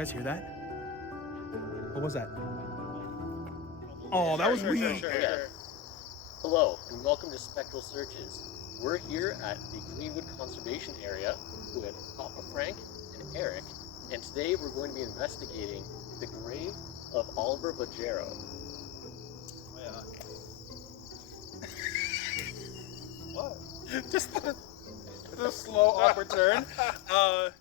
guys hear that? What was that? Oh, that was weird. Yeah. Hello, and welcome to Spectral Searches. We're here at the Greenwood Conservation Area with Papa Frank and Eric, and today we're going to be investigating the grave of Oliver Badgerow. Yeah. What? Just the slow, awkward turn.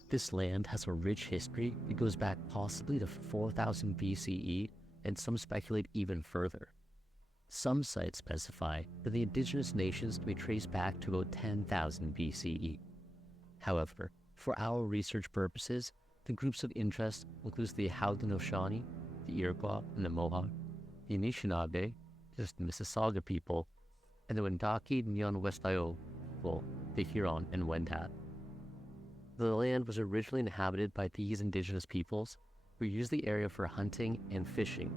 This land has a rich history. It goes back possibly to 4000 BCE, and some speculate even further. Some sites specify that the indigenous nations can be traced back to about 10,000 BCE. However, for our research purposes, the groups of interest include the Haudenosaunee, the Iroquois and the Mohawk, the Anishinaabe, just the Mississauga people, and the Wendat-Nyon-Westayo people, the Huron and Wendat. The land was originally inhabited by these indigenous peoples who used the area for hunting and fishing.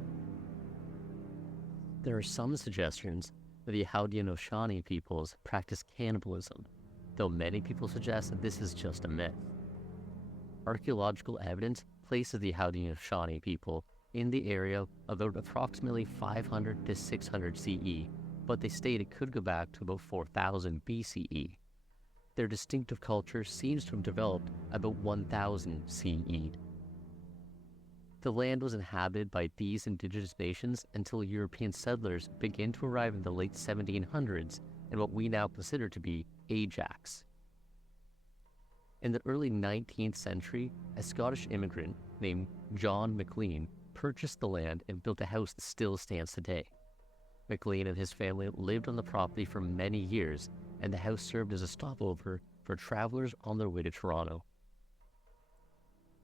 There are some suggestions that the Haudenosaunee peoples practice cannibalism, though many people suggest that this is just a myth. Archaeological evidence places the Haudenosaunee people in the area about approximately 500 to 600 CE, but they state it could go back to about 4000 BCE. Their distinctive culture seems to have developed about 1000 CE. The land was inhabited by these indigenous nations until European settlers began to arrive in the late 1700s in what we now consider to be Ajax. In the early 19th century, a Scottish immigrant named John MacLean purchased the land and built a house that still stands today. MacLean and his family lived on the property for many years, and the house served as a stopover for travelers on their way to Toronto.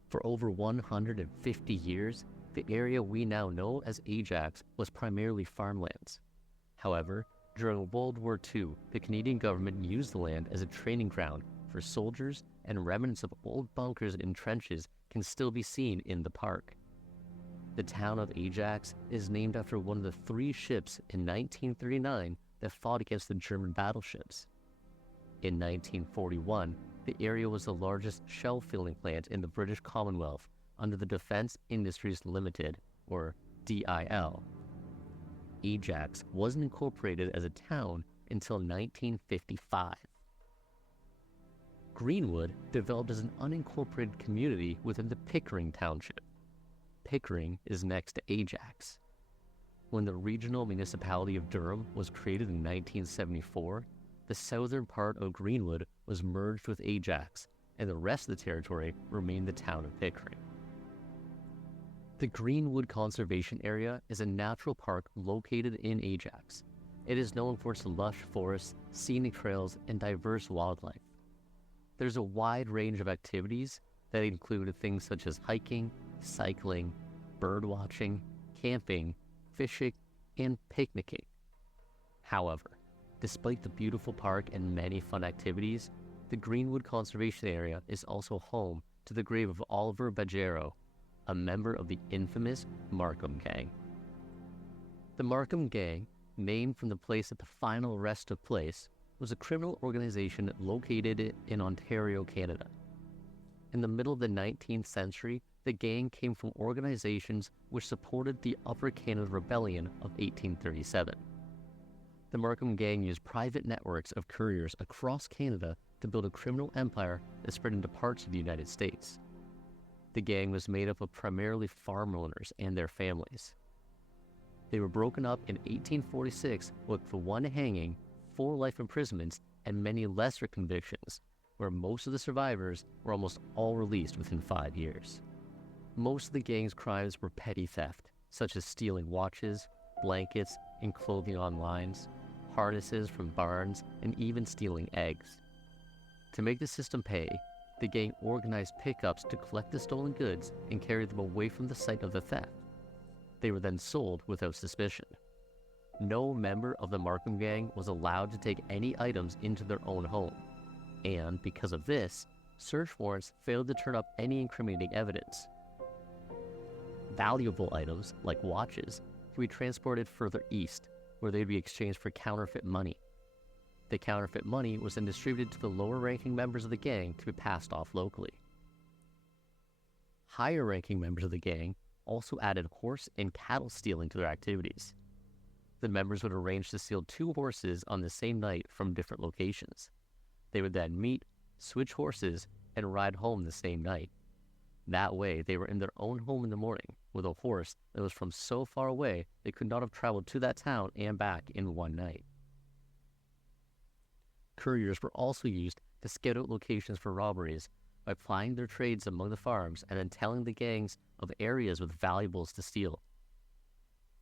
For over 150 years, the area we now know as Ajax was primarily farmlands. However, during World War II, the Canadian government used the land as a training ground for soldiers, and remnants of old bunkers and trenches can still be seen in the park. The town of Ajax is named after one of the 3 ships in 1939 that fought against the German battleships. In 1941, the area was the largest shell filling plant in the British Commonwealth under the Defence Industries Limited, or DIL. Ajax wasn't incorporated as a town until 1955. Greenwood developed as an unincorporated community within the Pickering Township. Pickering is next to Ajax. When the regional municipality of Durham was created in 1974, the southern part of Greenwood was merged with Ajax, and the rest of the territory remained the town of Pickering. The Greenwood Conservation Area is a natural park located in Ajax. It is known for its lush forests, scenic trails, and diverse wildlife. There's a wide range of activities that include things such as hiking, cycling, bird watching, camping, fishing, and picnicking. However, despite the beautiful park and many fun activities, the Greenwood Conservation Area is also home to the grave of Oliver Badgerow, a member of the infamous Markham Gang. The Markham Gang, named from the place that the final arrest took place, was a criminal organization located in Ontario, Canada. In the middle of the 19th century, the gang came from organizations which supported the Upper Canada Rebellion of 1837. The Markham Gang used private networks of couriers across Canada to build a criminal empire that spread into parts of the United States. The gang was made up of primarily farm owners and their families. They were broken up in 1846 with 1 hanging, 4 life imprisonments, and many lesser convictions, where most of the survivors were almost all released within 5 years. Most of the gang's crimes were petty theft, such as stealing watches, blankets, and clothing on lines, harnesses from barns, and even stealing eggs. To make the system pay, the gang organized pickups to collect the stolen goods and carry them away from the site of the theft. They were then sold without suspicion. No member of the Markham Gang was allowed to take any items into their own home, and because of this, search warrants failed to turn up any incriminating evidence. Valuable items, like watches, could be transported further east, where they'd be exchanged for counterfeit money. The counterfeit money was then distributed to the lower-ranking members of the gang to be passed off locally. higher-ranking members of the gang also added horse and cattle stealing to their activities. The members would arrange to steal 2 horses on the same night from different locations. They would then meet, switch horses, and ride home the same night. That way, they were in their own home in the morning with a horse that was from so far away they could not have traveled to that town and back in one night. Couriers were also used to scout out locations for robberies by plying their trades among the farms and then telling the gangs of areas with valuables to steal.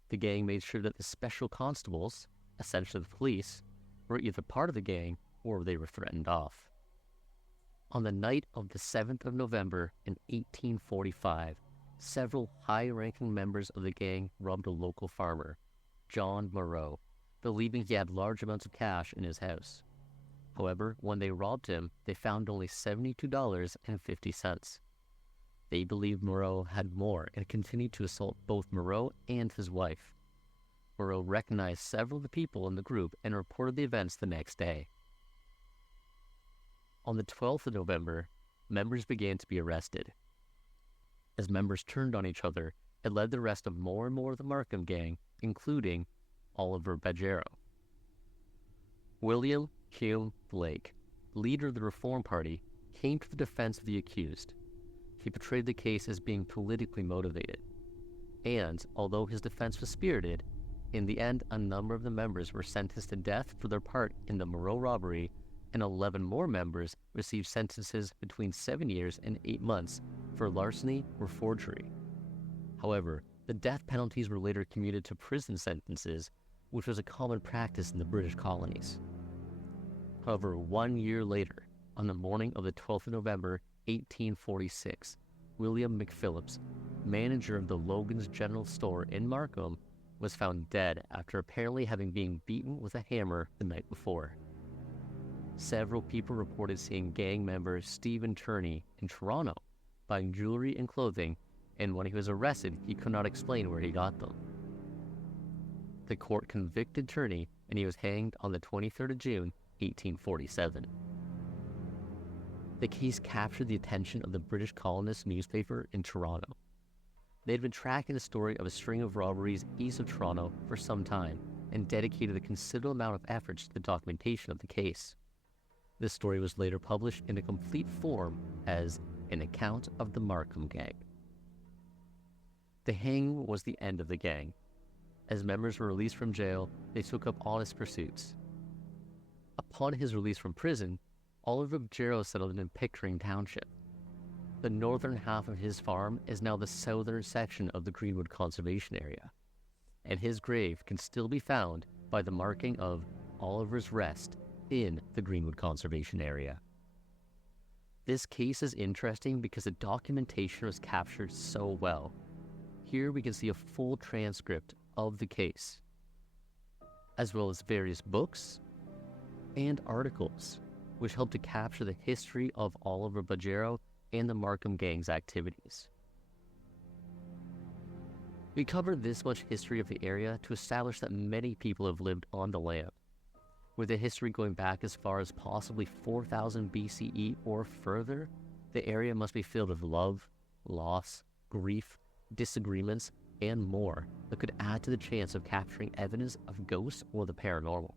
The gang made sure that the special constables, essentially the police, were either part of the gang or they were threatened off. On the night of the 7th of November in 1845, several high-ranking members of the gang robbed a local farmer, John Moreau, believing he had large amounts of cash in his house. However, when they robbed him, they found only $72.50. They believed Moreau had more and continued to assault both Moreau and his wife. Moreau recognized several of the people in the group and reported the events the next day. On the 12th of November, members began to be arrested. As members turned on each other, it led to the arrest of more and more of the Markham Gang, including Oliver Badgerow. William Hume Blake, leader of the Reform Party, came to the defense of the accused. He portrayed the case as being politically motivated. And, although his defense was spirited, in the end a number of the members were sentenced to death for their part in the Moreau robbery, and 11 more members received sentences between 7 years and 8 months for larceny or forgery. However, the death penalties were later commuted to prison sentences, which was a common practice in the British colonies. However, 1 year later, on the morning of the 12th of November, 1846, William McPhillips, manager of the Logan's General Store in Markham, was found dead after apparently having been beaten with a hammer the night before. Several people reported seeing gang member Stephen Turney in Toronto buying jewelry and clothing, and when he was arrested, he could not explain where he got them. The court convicted Turney, and he was hanged on the 23rd of June, 1847. The case captured the attention of the British colonist newspaper in Toronto. They had been tracking the story of a string of robberies east of Toronto for some time and dedicated a considerable amount of efforts to the documentation of the case. This story was later published in a complete form as An Account of the Markham Gang. The hanging was the end of the gang. As members were released from jail, they took up honest pursuits. Upon his release from prison, Oliver Badgerow settled in Pickering Township. The northern half of his farm is now the southern section of the Greenwood Conservation Area, and his grave can still be found by the marking of Oliver's Rest in the Greenwood Conservation Area. This case is interesting because the documentation was captured so well. Here we can see a full transcript of the case, as well as various books and articles, which help to capture the history of Oliver Badgerow and the Markham Gang's activities. We covered this much history of the area to establish that many people have lived on the land, with a history going back as far as possibly 4000 BCE or further. The area must be filled with love, loss, grief, disagreements, and more that could add to the chance of capturing evidence of ghosts or the paranormal.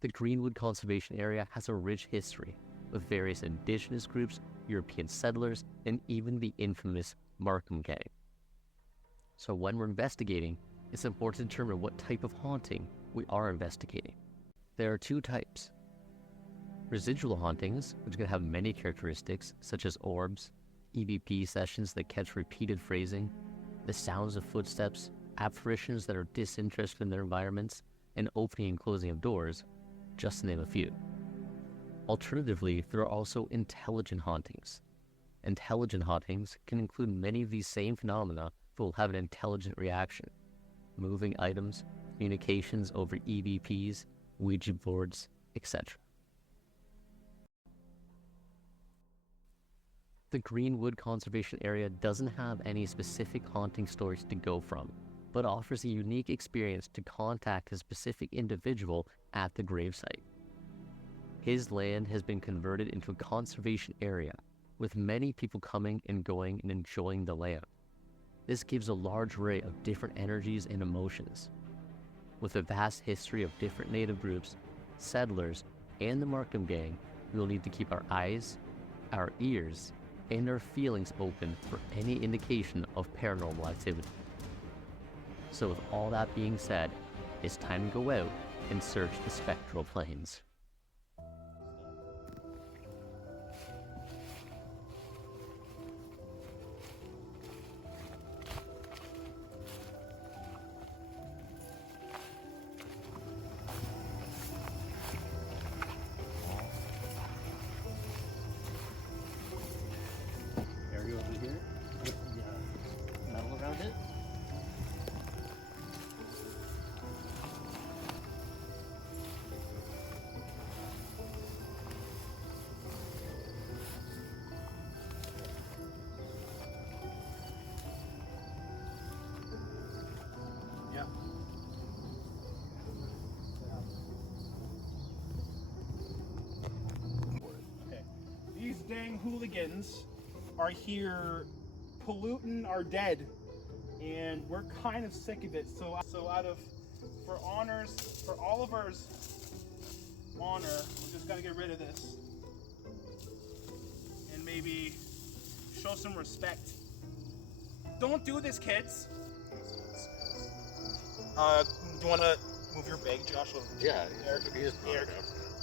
The Greenwood Conservation Area has a rich history, with various indigenous groups, European settlers, and even the infamous Markham Gang. So when we're investigating, it's important to determine what type of haunting we are investigating. There are 2 types. Residual hauntings, which can have many characteristics, such as orbs, EVP sessions that catch repeated phrasing, the sounds of footsteps, apparitions that are disinterested in their environments, and opening and closing of doors, just to name a few. Alternatively, there are also intelligent hauntings. Intelligent hauntings can include many of these same phenomena but will have an intelligent reaction. Moving items, communications over EVPs, Ouija boards, etc. The Greenwood Conservation Area doesn't have any specific haunting stories to go from, but offers a unique experience to contact a specific individual at the gravesite. His land has been converted into a conservation area, with many people coming and going and enjoying the land. This gives a large array of different energies and emotions. With a vast history of different native groups, settlers, and the Markham Gang, we will need to keep our eyes, our ears, and our feelings open for any indication of paranormal activity. So with all that being said, it's time to go out and search the spectral plains. Area over here with the metal around it. Yeah. Okay. These dang hooligans are here polluting our dead, and we're kind of sick of it. So for Oliver's honor, we're just gonna get rid of this and maybe show some respect. Don't do this, kids. Do you want to move your bag, Josh? Yeah, Eric, he is Eric.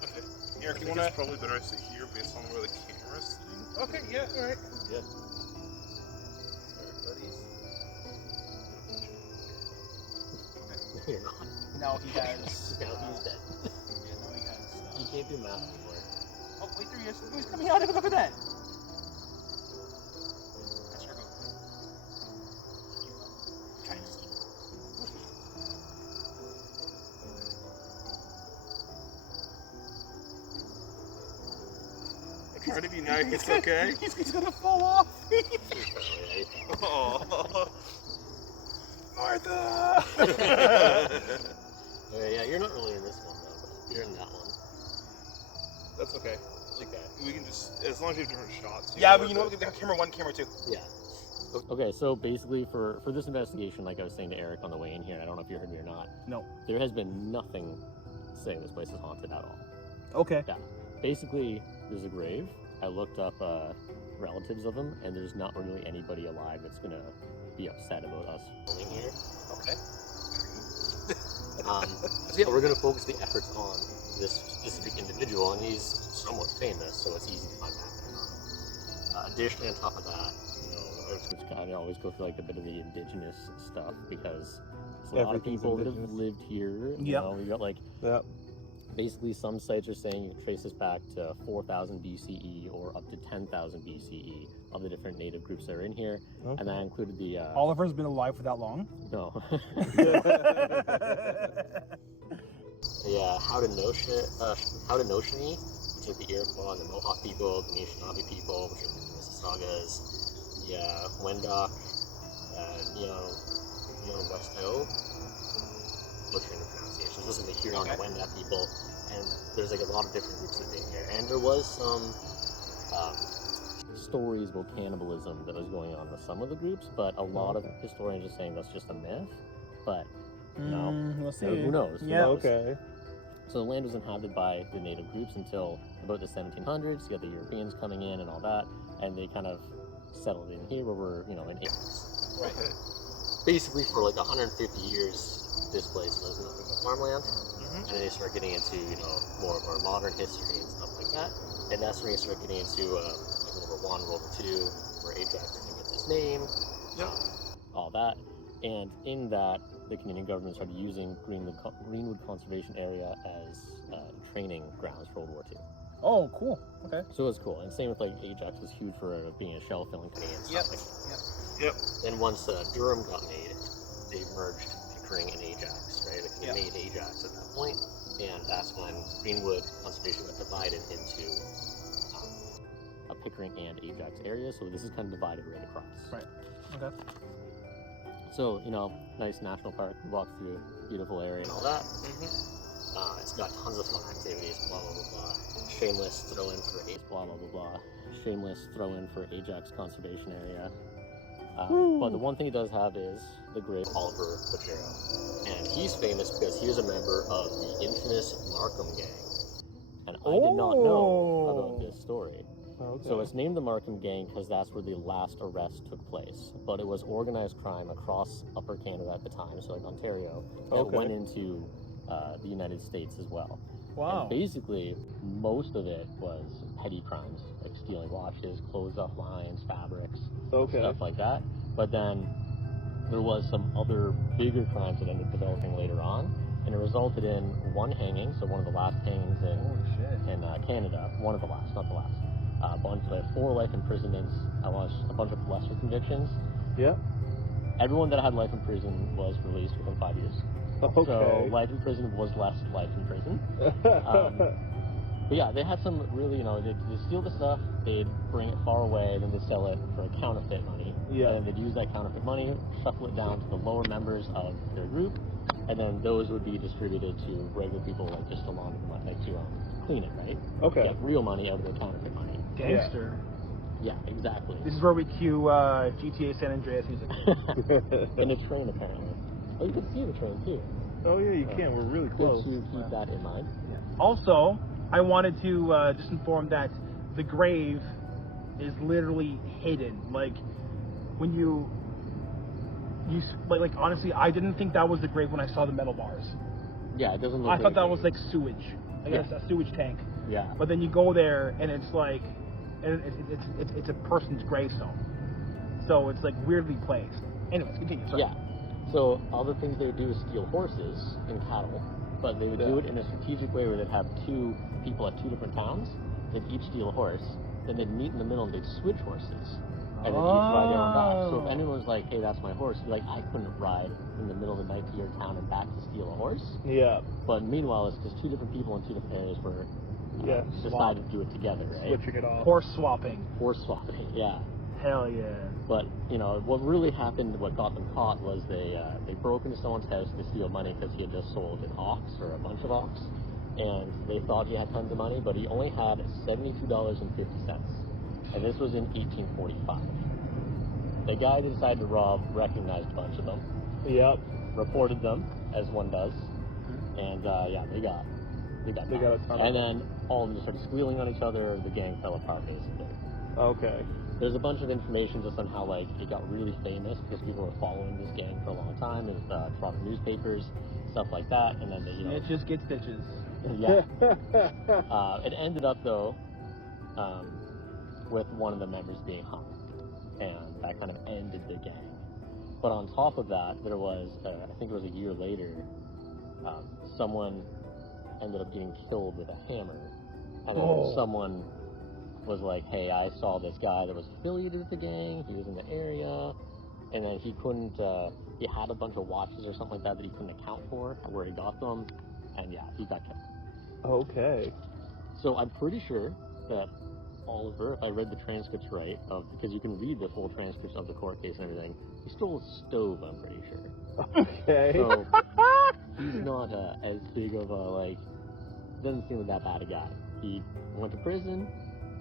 Okay. Eric, I you think want to? it's probably better I sit here based on where the camera's sitting. Okay, yeah, all right. Yeah. You're not. Now he has. Now he's dead. Yeah, now he has. He can't do math anymore. Oh, wait, there he is. He's coming out of it. Look at that. That's your go. Trying to sleep. I'm trying to be nice, okay? He's gonna fall off. Oh. Martha! Yeah, you're not really in this one though, but you're in that one. That's okay. Okay. We can just, as long as you have different shots. Yeah, but you know what? We have camera 1, camera 2. Yeah. Okay, so basically for this investigation, like I was saying to Eric on the way in here, and I don't know if you heard me or not. No. There has been nothing saying this place is haunted at all. Okay. Yeah. Basically, there's a grave. I looked up relatives of them, and there's not really anybody alive that's gonna be upset about us filming here. Okay. So yeah, we're gonna focus the efforts on this specific individual, and he's somewhat famous, so it's easy to find background. Additionally, on top of that, you know, it's kind of always go through like a bit of the indigenous stuff because there's a lot of Everything's people that have indigenous. lived here. You Yep. know, we got like Yep. basically some sites are saying you can trace this back to 4,000 BCE or up to 10,000 BCE of the different native groups that are in here, Okay. and that included the Oliver's been alive for that long. no. Yeah, Haudenosaunee, which are the Iroquois and the Mohawk people, the Anishinaabe people, which are the Mississaugas, yeah, Wendock, Westho, butchering the pronunciations. Those are the Huron and Wendat people, and there's like a lot of different groups that live here. And there was some stories about cannibalism that was going on with some of the groups, but a lot of historians are saying that's just a myth. But no, We'll see. who knows? Who Yeah. knows? Okay. So the land was inhabited by the native groups until about the 1700s. You got the Europeans coming in and all that, and they kind of settled in here where we're, in acres. Right. Basically, for like 150 years, this place was nothing but farmland, and then they start getting into, more of our modern history and stuff like that. And that's when you start getting into like World War I, World War II, where Ajax gets his name, all that. And in that, the Canadian government started using Greenwood Conservation Area as training grounds for World War II. Oh, cool. Okay. So it's cool. And same with like Ajax was huge for being a shell filling company and stuff like that. Yep. Then once Durham got made, they merged Pickering and Ajax, right? Like, they made Ajax at that point, and that's when Greenwood Conservation got divided into a Pickering and Ajax area. So this is kind of divided right across. Right. Okay. So, nice national park, walk through, beautiful area and all that. It's got tons of fun activities, blah, blah, blah, blah. Shameless throw in for blah, blah, blah, blah. Shameless throw in for Ajax Conservation Area. But the one thing he does have is the great Oliver Badgerow. And he's famous because he was a member of the infamous Markham Gang. And I did not know about this story. Okay. So it's named the Markham Gang because that's where the last arrest took place. But it was organized crime across Upper Canada at the time, so in Ontario, that went into the United States as well. Wow. And basically, most of it was petty crimes, like stealing watches, clothes off lines, fabrics, stuff like that. But then there was some other bigger crimes that ended up developing later on, and it resulted in one hanging, so one of the last hangings in Canada, one of the last, not the last. A bunch of 4 life imprisonments, a bunch of lesser convictions. Yeah. Everyone that had life in prison was released within 5 years. Okay. So life in prison was less life in prison. But yeah, they had some really, they'd steal the stuff, they'd bring it far away, then they'd sell it for counterfeit money. Yeah. And then they'd use that counterfeit money, shuffle it down to the lower members of their group, and then those would be distributed to regular people, like just to launder the money, like to clean it, right? Okay. Get real money out of their counterfeit money. Gangster. Yeah, exactly. This is where we cue GTA San Andreas music. And a train, apparently. Oh, you can see the train, too. Oh yeah, you can. We're really close. Just to keep that in mind. Also, I wanted to just inform that the grave is literally hidden. Like, when you like honestly, I didn't think that was the grave when I saw the metal bars. Yeah, it doesn't look I like thought that it. was like sewage. I guess a sewage tank. Yeah. But then you go there and it's like, and it's a person's gravestone. So it's like weirdly placed. Anyways, continue. Sorry. Yeah. So other things they would do is steal horses and cattle, but they would do it in a strategic way where they'd have 2 people at 2 different towns. They'd each steal a horse, then they'd meet in the middle and they'd switch horses. And then each ride their own back. So if anyone was like, hey, that's my horse, like, I couldn't ride in the middle of the night to your town and back to steal a horse. Yeah. But meanwhile, it's just 2 different people in 2 different areas where decided to do it together, right? Switching it off. Horse swapping. Horse swapping, yeah. Hell yeah. But, what really happened, what got them caught was they broke into someone's house to steal money because he had just sold an ox or a bunch of ox. And they thought he had tons of money, but he only had $72.50. And this was in 1845. The guy that decided to rob recognized a bunch of them. Yep. Reported them, as one does. And, they got a ton. And then all of them just started squealing on each other. The gang fell apart, basically. Okay. There's a bunch of information just on how, like, it got really famous because people were following this gang for a long time. There's a lot of newspapers, stuff like that. And then they, It just gets stitches. Yeah. It ended up, though, with one of the members being hung. And that kind of ended the gang. But on top of that, there was, I think it was a year later, someone ended up getting killed with a hammer. And then someone was like, hey, I saw this guy that was affiliated with the gang, he was in the area, and then he couldn't, he had a bunch of watches or something like that that he couldn't account for where he got them, and yeah, he got killed. Okay. So I'm pretty sure that Oliver, if I read the transcripts right, because you can read the full transcripts of the court case and everything, he stole a stove, I'm pretty sure. Okay. So he's not as big of a, doesn't seem like that bad a guy. He went to prison,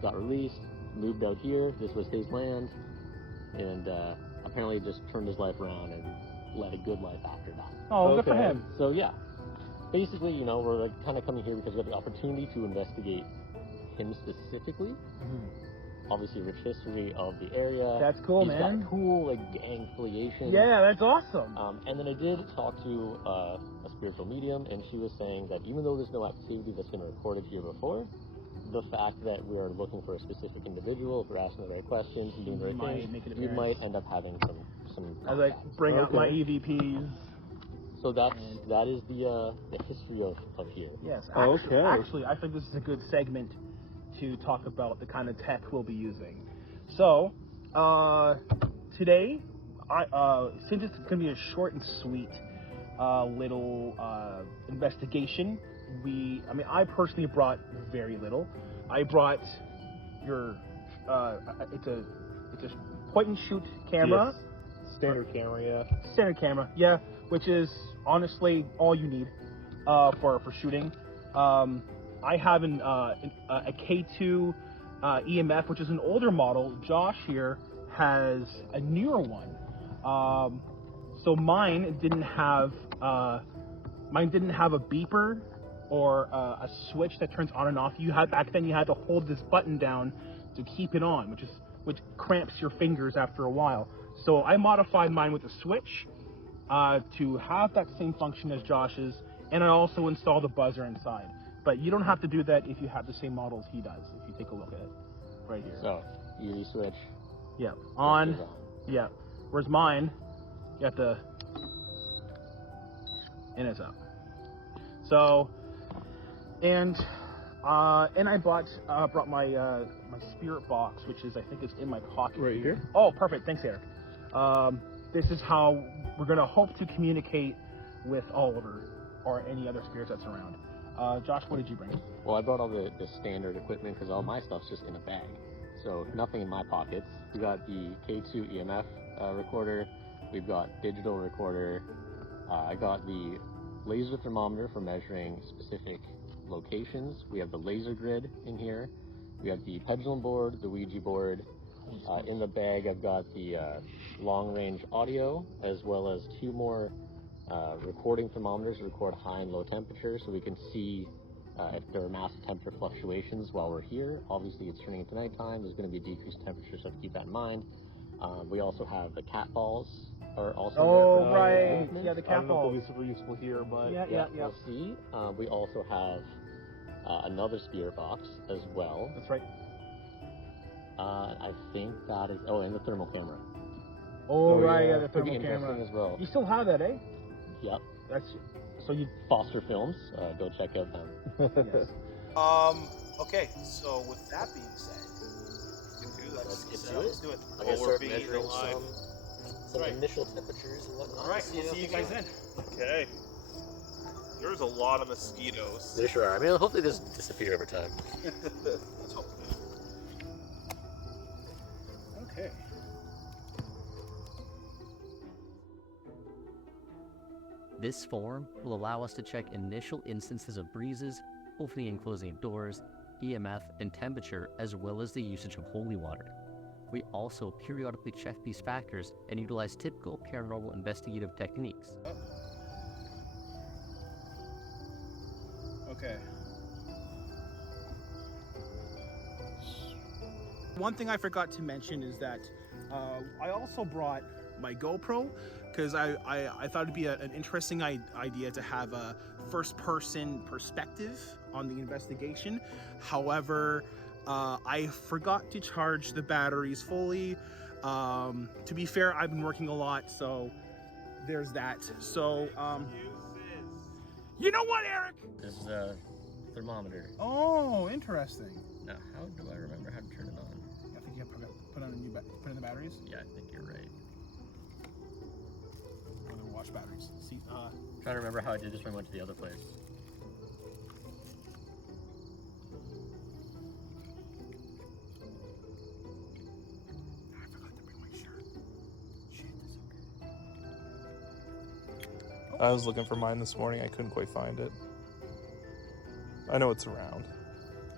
got released, moved out here, this was his land, and apparently just turned his life around and led a good life after that. Oh, good for him. So yeah, basically, we're kind of coming here because we have the opportunity to investigate him specifically. Obviously, rich history of the area. That's cool, He's man. got cool, gang affiliation. Yeah, that's awesome. And then I did talk to a spiritual medium, and she was saying that even though there's no activity that's been recorded here before, the fact that we are looking for a specific individual, if we're asking the right questions and doing the right things, we might end up having some I bring out my EVPs. So that is the history of here. Yes. Actually, I think this is a good segment to talk about the kind of tech we'll be using. So, today, since it's going to be a short and sweet little investigation, I personally brought very little. I brought your, it's a point and shoot camera. Yes. Standard camera, yeah. Standard camera, yeah, which is honestly all you need. for shooting. I have a KII-EMF, which is an older model. Josh here has a newer one. So mine didn't have a beeper or a switch that turns on and off. Back then you had to hold this button down to keep it on, which cramps your fingers after a while. So I modified mine with a switch to have that same function as Josh's, and I also installed a buzzer inside. But you don't have to do that if you have the same model as he does. If you take a look at it right here. So easy switch. Yeah, on. Yeah. Whereas mine, you have to, and it's up. So, and I brought my my spirit box, which is, I think it's in my pocket Right here. Oh, perfect. Thanks, Eric. This is how we're gonna hope to communicate with Oliver or any other spirits that's around. Josh, what did you bring? Well, I brought all the standard equipment because all my stuff's just in a bag. So nothing in my pockets. We got the KII-EMF recorder. We've got digital recorder. I got the laser thermometer for measuring specific locations. We have the laser grid in here. We have the pendulum board, the Ouija board. In the bag, I've got the long-range audio, as well as 2 more recording thermometers to record high and low temperatures, so we can see if there are massive temperature fluctuations while we're here. Obviously, it's turning into nighttime. There's going to be decreased temperature, so keep that in mind. We also have the cat balls. Are also right. Yeah, the cat I don't know balls. if they'll be super useful here, but Yeah. We'll see. We also have another spirit box as well. That's right. I think that is. Oh, and the thermal camera. Oh, right. yeah. Yeah, the Pretty thermal interesting camera. as well. You still have that, eh? Yep. That's so you. Foster Films. Go check out them. Yes. Okay, so with that being said, Let's get to it. let's do it. I'm gonna We're start being measuring live. some Right. initial temperatures and whatnot. All right, We'll see you guys then. Okay. There's a lot of mosquitoes. There sure are. I mean, hopefully this will disappear over time. Let's hope. Okay. This form will allow us to check initial instances of breezes, opening and closing of doors, EMF, and temperature, as well as the usage of holy water. We also periodically check these factors and utilize typical paranormal investigative techniques. Okay. One thing I forgot to mention is that I also brought my GoPro because I thought it'd be an interesting idea to have a first-person perspective on the investigation. However, I forgot to charge the batteries fully. To be fair, I've been working a lot, so there's that. So, you know what, Eric? This is a thermometer. Oh, interesting. Now, how do I remember how to turn it on? I think you have to put on a new put in the batteries. Yeah, I think you're right. Or the watch batteries. See, Trying to remember how I did this when I went to the other place. I forgot to bring my shirt. Shit, that's okay. I was looking for mine this morning. I couldn't quite find it. I know it's around.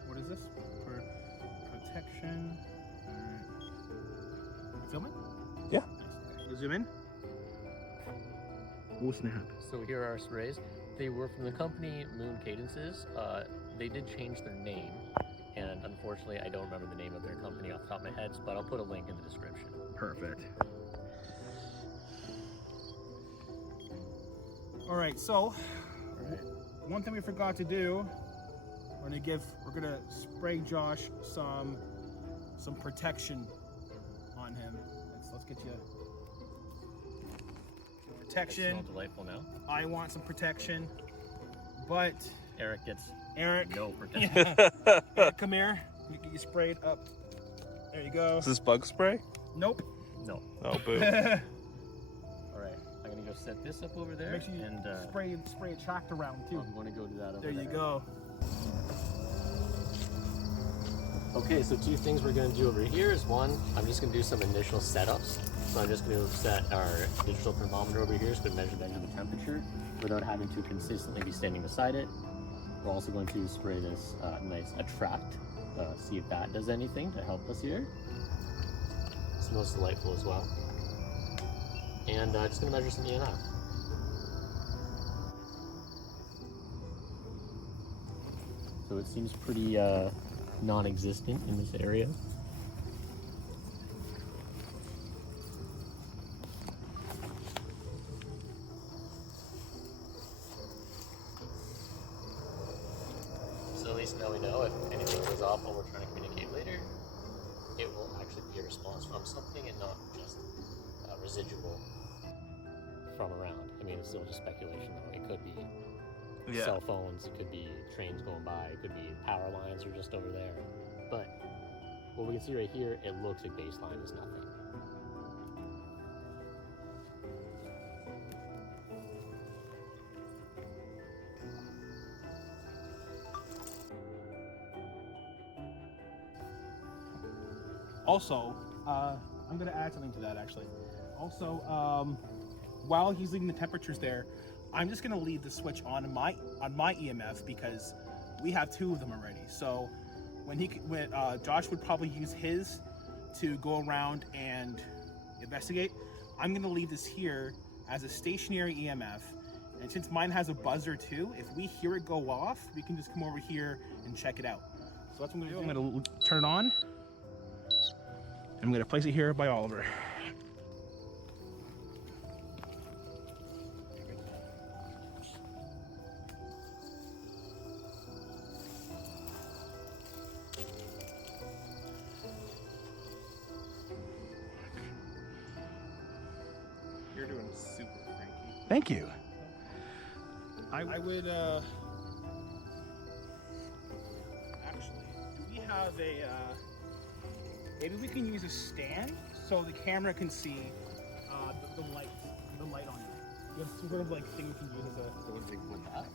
What is this? For protection. Filming? Yeah. Nice. Zoom in. Oh snap. So here are our sprays. They were from the company Moon Cadences. They did change their name, and unfortunately I don't remember the name of their company off the top of my head, but I'll put a link in the description. Perfect. All right, so one thing we forgot to do, we're gonna spray Josh some protection on him. Let's get you protection. It smells delightful now. I want some protection, but Eric gets Eric, no protection. Eric, come here. Let me get you sprayed up. There you go. Is this bug spray? Nope. No. Oh, boo. Alright, I'm gonna go set this up over there. Make sure you and spray a tractor around too. I'm gonna go do that over There you go. Okay, so 2 things we're gonna do over here is one, I'm just gonna do some initial setups. So I'm just going to set our digital thermometer over here so we can measure the end of the temperature without having to consistently be standing beside it. We're also going to spray this nice attract, see if that does anything to help us here. It smells delightful as well. And just going to measure some EMF. So it seems pretty non-existent in this area. So at least now we know if anything goes off while we're trying to communicate later, it will actually be a response from something and not just residual from around. I mean, it's still just speculation though. It could be cell phones, it could be trains going by, it could be power lines are just over there. But what we can see right here, it looks like baseline is nothing. Also, I'm going to add something to that actually. Also, while he's leaving the temperatures there, I'm just going to leave the switch on my EMF because we have 2 of them already. So when Josh would probably use his to go around and investigate, I'm going to leave this here as a stationary EMF. And since mine has a buzzer too, if we hear it go off, we can just come over here and check it out. So that's what I'm going to do. I'm going to turn it on. I'm going to place it here by Oliver. You're doing super, Frankie. Thank you. I would, actually, do we have a, maybe we can use a stand so the camera can see the light on it. You have some sort of like thing we can use as a... So with that?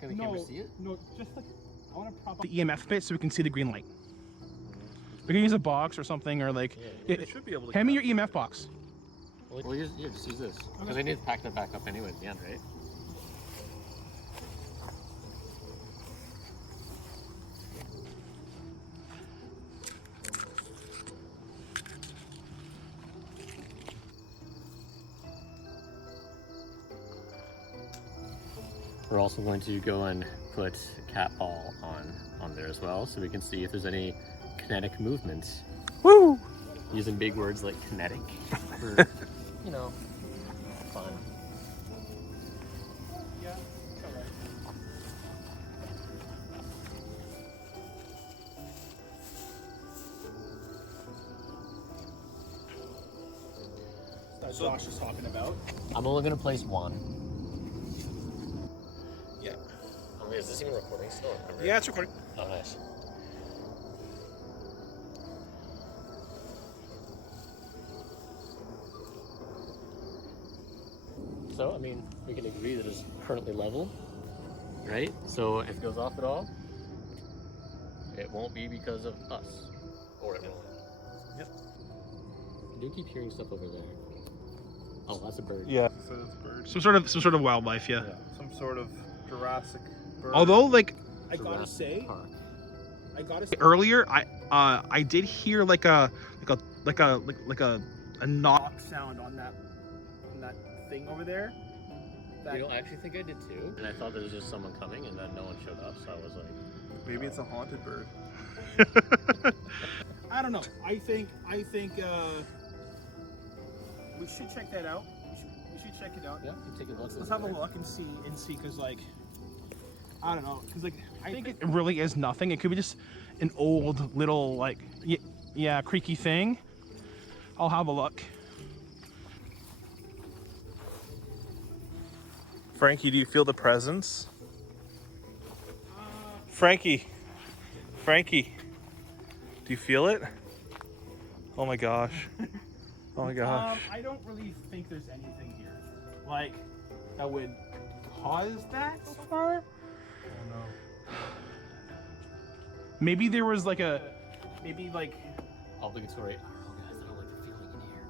Can the camera see it? No, just like, I want to prop up the EMF bit so we can see the green light. We can use a box or something, or like... Yeah, it should be able to... Hand me your EMF box. Well, just use this. Because I need to pack that back up anyway at the end, right? We're also going to go and put a cat ball on there as well, so we can see if there's any kinetic movements. Woo! Using big words like kinetic for, you know, fun. Yeah, it's alright. That's what Josh is talking about. I'm only going to place one. Yeah. Oh, wait, is this even recording still? Yeah, it's recording. Oh, nice. So, I mean, we can agree that it's currently level, right? So if it goes off at all, it won't be because of us, or it won't. Yep. I do keep hearing stuff over there. Oh, that's a bird. Yeah. So it's bird. Some sort of wildlife, yeah. Some sort of Jurassic bird. Although, like, I Jurassic gotta say, Park. earlier, I did hear like a knock sound on that thing over there. You know, I actually think I did too. And I thought there was just someone coming, and then no one showed up, so I was like... Maybe it's a haunted bird. I don't know. I think we should check that out. We should check it out. Yeah, you take a look. Let's have a look and see, because like, I don't know, because like, I think it really is nothing. It could be just an old little like, yeah, creaky thing. I'll have a look. Frankie, do you feel the presence? Frankie, do you feel it? Oh my gosh. Oh my gosh. I don't really think there's anything here, like, that would cause that so far. Oh no. Maybe there was like maybe like obligatory. I don't know, guys. I don't like the feeling in here.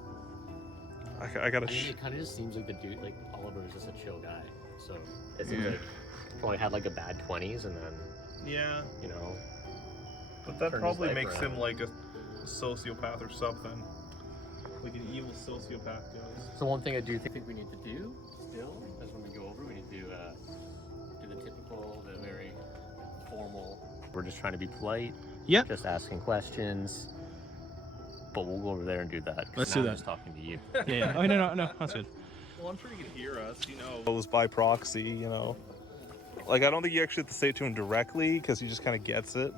I gotta. I mean, it kind of just seems like the dude, like Oliver is just a chill guy. So it seems like probably had like a bad 20s and then, Yeah. you know. But that Turn his probably life makes around. him like a sociopath or something. Like an evil sociopath does. So one thing I do think we need to do still is when we go over, we need to do the typical, the very formal. We're just trying to be polite. Yep. Just asking questions. But we'll go over there and do that. 'Cause Let's now do I'm that. just talking to you. Yeah. Oh no, that's good. Well, I'm sure he can hear us, you know. It was by proxy, you know. Like, I don't think you actually have to say it to him directly because he just kind of gets it.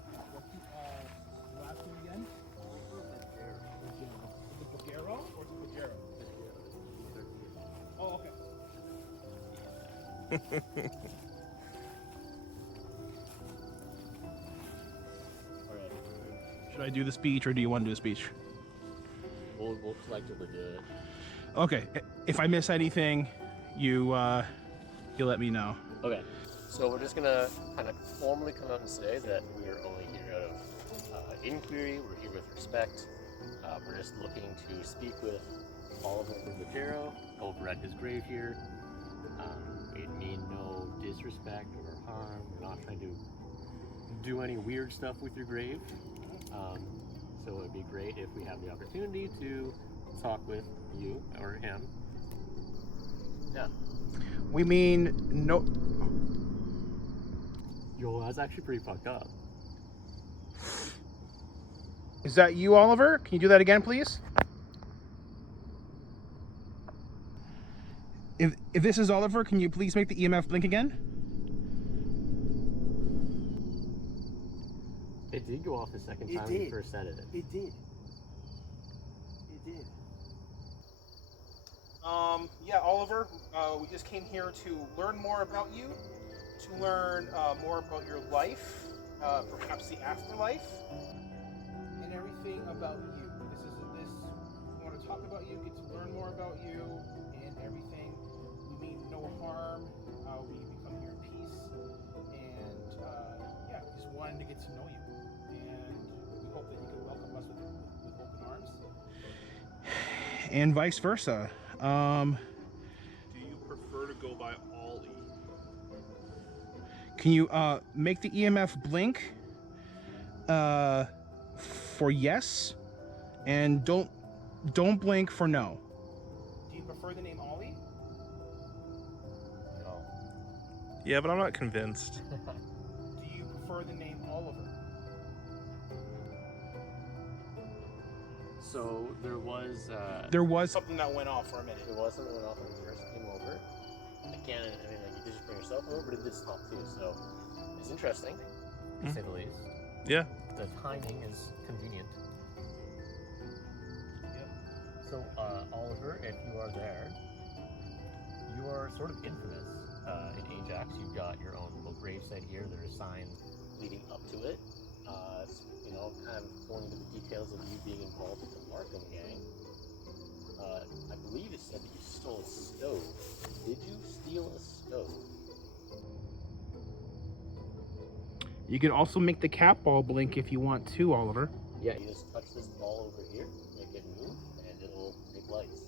Last name again? Badgerow or Badgerow? Oh, okay. Alright. Should I do the speech or do you want to do the speech? We'll collectively do it. Okay. If I miss anything, you let me know. Okay. So we're just gonna kind of formally come out and say that we're only here out of inquiry. We're here with respect. We're just looking to speak with Oliver Badgerow over at his grave here. It mean no disrespect or harm. We're not trying to do any weird stuff with your grave. So it would be great if we have the opportunity to talk with you or him. Yeah. We mean no. Yo, that's actually pretty fucked up. Is that you, Oliver? Can you do that again, please? If this is Oliver, can you please make the EMF blink again? It did go off the second time when you first said it. It did. It did. Yeah, Oliver, we just came here to learn more about you, to learn more about your life, perhaps the afterlife, and everything about you. We want to talk about you, get to learn more about you, and everything. We mean no harm. We come here in peace, and yeah, we just wanted to get to know you, and we hope that you can welcome us with open arms. And vice versa. Do you prefer to go by Ollie? Can you make the EMF blink for yes, and don't blink for no. Do you prefer the name Ollie? No. Yeah, but I'm not convinced. Do you prefer the name Oliver? So there was Something that went off for a minute. there was something that went off when you first came over. Again, I mean, like, you did just bring yourself over, but it did stop too. So it's interesting, to say the least. Yeah. The timing is convenient. Yep. So Oliver, if you are there, you are sort of infamous in Ajax. You've got your own little gravesite here. There are signs leading up to it. You know, kind of going into the details of you being involved with the Markham Gang. I believe it said that you stole a stove. Did you steal a stove? You can also make the cat ball blink if you want to, Oliver. Yeah, you just touch this ball over here, make it move, and it'll make lights.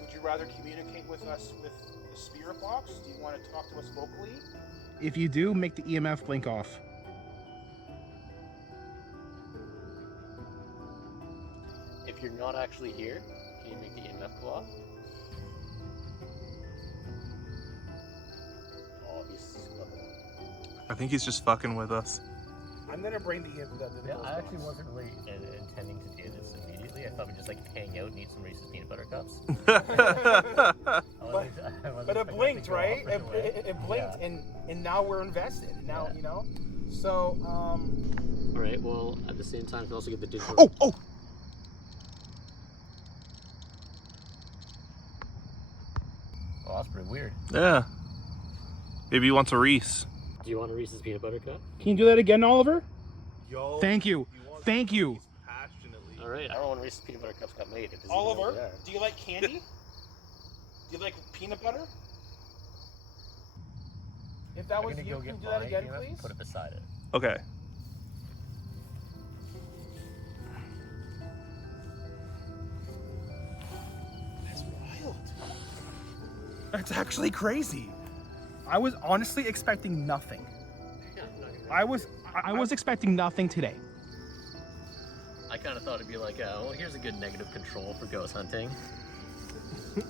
Would you rather communicate with us with the spirit box? Do you want to talk to us vocally? If you do, make the EMF blink off. If you're not actually here, can you make the EMF go off? Oh, he's I think he's just fucking with us. I'm gonna bring the Yeah, I actually wasn't really intending to do this immediately. I thought we'd just like hang out and eat some Reese's peanut butter cups. But it blinked, right? It blinked, Yeah. and now we're invested. Now, Yeah. you know. So, All right. Well, at the same time, you can also get the digital. Oh! Oh, that's pretty weird. Yeah. Maybe he wants a Reese. Do you want a Reese's peanut butter cup? Can you do that again, Oliver? Yo. Thank you. Thank you. Passionately. All right. I don't know when Reese's peanut butter cups got made. It doesn't even know Oliver, what they are. do you like candy? Do you like peanut butter? If that I'm was gonna you, go can you get do that my again, EMF and please? put it beside it. Okay. That's actually crazy. I was honestly expecting nothing. Yeah, I was expecting nothing today. I kind of thought it'd be like, well, here's a good negative control for ghost hunting. Yeah,